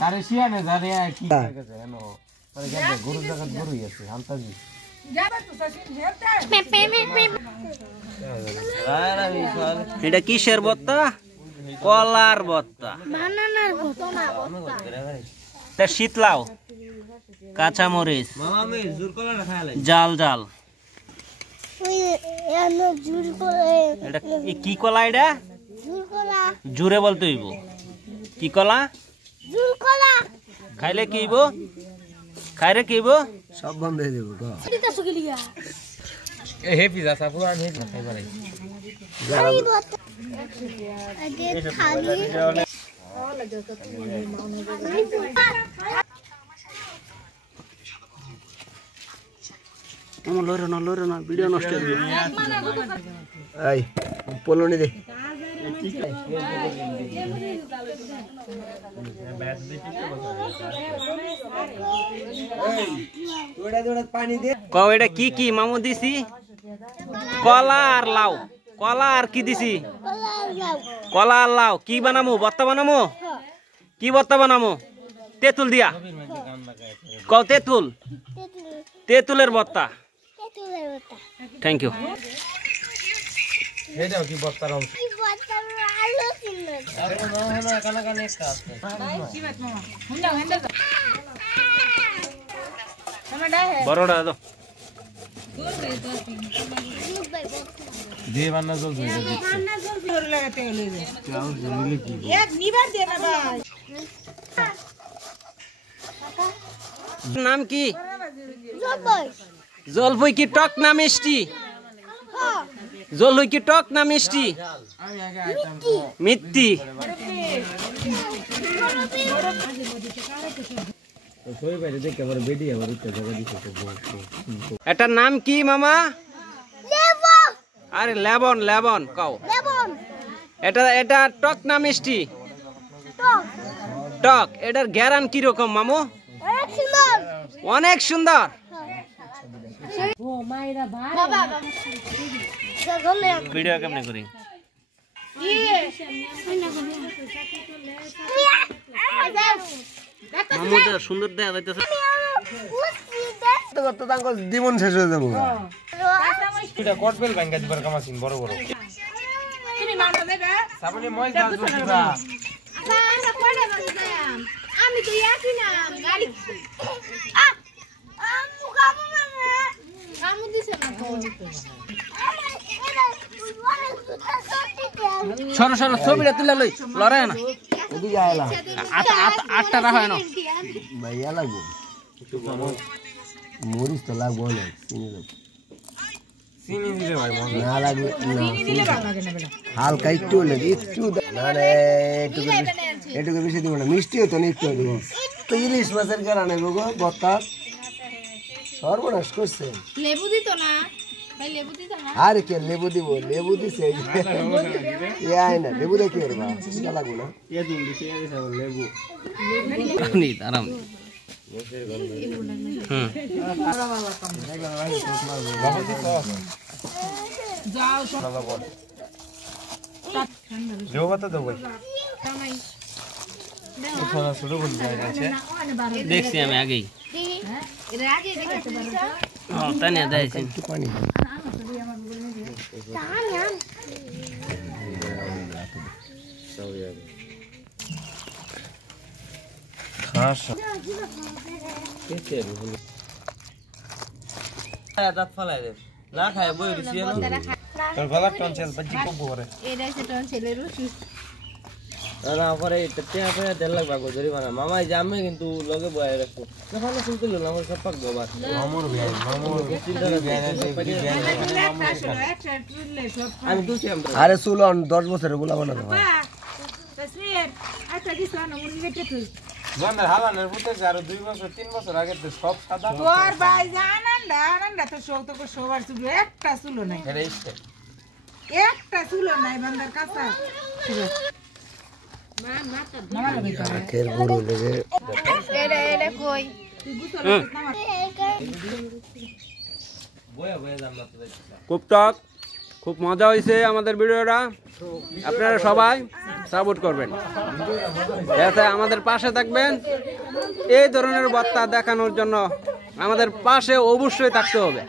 তারে শিয়ানে জানে কি গেছে এনো আরে গেছে গরু জায়গা গরুই আছে আন্তাজি যাবে তো সচিন হেতে এটা কিসের ভর্তা কলার ভর্তা বানানার ভর্তা তা শীতলাও কাঁচা মরিচ মামা আমি জোর কলা খাইলাই জাল জাল ওই এনো জুর করে এটা কি কলা এটা জুর কলা জুরে বলতে হইব কি কলা জুর কলা খাইলে কি হইব খাইলে কি হইব সব বন্ধ হয়ে দেব গো এটা সুগলিয়া এ হে পিজা সাপুর আর হে খাইবারে এই ভর্তা আগে খালি লরে না ভিডিও নষ্ট হয়ে যাবে এই পলনি দে কও এটা কি কি মামু দিছি কলা আর লাউ কলা আর কি দিছি কলা আর লাউ কি বানামু ভর্তা বানামু কি ভর্তা বানামু তেঁতুল দিয়া কও তেঁতুল তেঁতুলের ভর্তা থ্যাংক ইউ হেডাও কি বত্তার অংশ এই ভর্তা আলো ছিল আরে না না কানা কানে একটা আছে কি বাত মামা হুন্ডা হ্যান্ডেল আমাডা হে বড়টা দাও দে বান্না জল দে खाना जल जोर लगाते हो ले চাও জমিলে কি एक निबार देना भाई নাম কি জলপাই জলপাই কি টক না মিষ্টি হ্যাঁ জলপাই কি টক না মিষ্টি আমি আগে আইতাম মিষ্টি তো সই বাইরে দেখে আবার বেডি আবার উঠতে জায়গা দিতে তো এটার নাম কি মামা লেবু আরে লেবন লেবন কও লেবন এটা এটা টক না মিষ্টি টক টক এটার গ্যারান কি রকম মামু অনেক সুন্দর অনেক সুন্দর বাবা জলে ভিডিও কেমনে করি মামু তো সুন্দর দেখা যাইতেছে তো কত তাঙ্গ জীবন শেষ হয়ে যাবে এটা কটবেল ব্যাংকা দিবার কামাসিন বড় বড় তুমি মামা দেবে সামনে মই গাছ দিবা আমি তো ইয়াকি না গাড়ি আমু কামু মানে কামু দিছে না তো সরো সরো ছবিটা তুলে লই লড়াই না এদিকে আইলা আটটা রাখা না ভাইয়া লাগবে মরিচ তো লাগবে না চিনি দিলে ভাই মজা না লাগবে হালকা একটু লাগে একটু না না একটু বেশি দিব না মিষ্টি হতো না একটু দিব তো ইলিশ মাছের কারণে গো বত্তা সর্বনাশ করছে লেবু দিত না ভাই লেবু দিত না আরে কে লেবু দিব লেবু দিছে এই না লেবু দেখি রে বা এটা লাগবে না এ দিন দিছে এ দিছে লেবু নি আরাম जाओ जो बता दो भाई थोड़ा शुरू हो जाएगा আছে দেখছি আমি আগেই রাগে দেখাতে পারো হ্যাঁ তানে দেখাইছি একটু পানি তাহান খাস দাঁত ফালাই দে না খায় বই দিছি তোর গলা টনসিল বাজি কো বরে এটাই সে টনসিলের ওষুধ না পরে তে আপে দেল লাগবা গো জরিমানা মামাই জামে কিন্তু লগে বয় রাখো যখন শুনতে লল আমার সব পাক গোবার মামুর ভাই মামুর চিন্তা আমি দুছি আমরা আরে সুলন 10 বছরের গোলা বানানো तस्वीर अच्छा जी सोना मुनि बेटे तू জন্মের হালানের পুতে আর 2 বছর 3 বছর আগে তো সব সাদা তোর ভাই আনন্দ তো শো তো শোবার শুধু একটা চুলো নাই এর ইচ্ছে একটা চুলো নাই বান্দার কাছে মামা লাগে আখের গরু লেগে এরে কই তুই গুতো খুব টক, খুব মজা হয়েছে আমাদের ভিডিওটা। আপনারা সবাই সাপোর্ট করবেন, যাতে আমাদের পাশে থাকবেন। এই ধরনের বার্তা দেখানোর জন্য আমাদের পাশে অবশ্যই থাকতে হবে।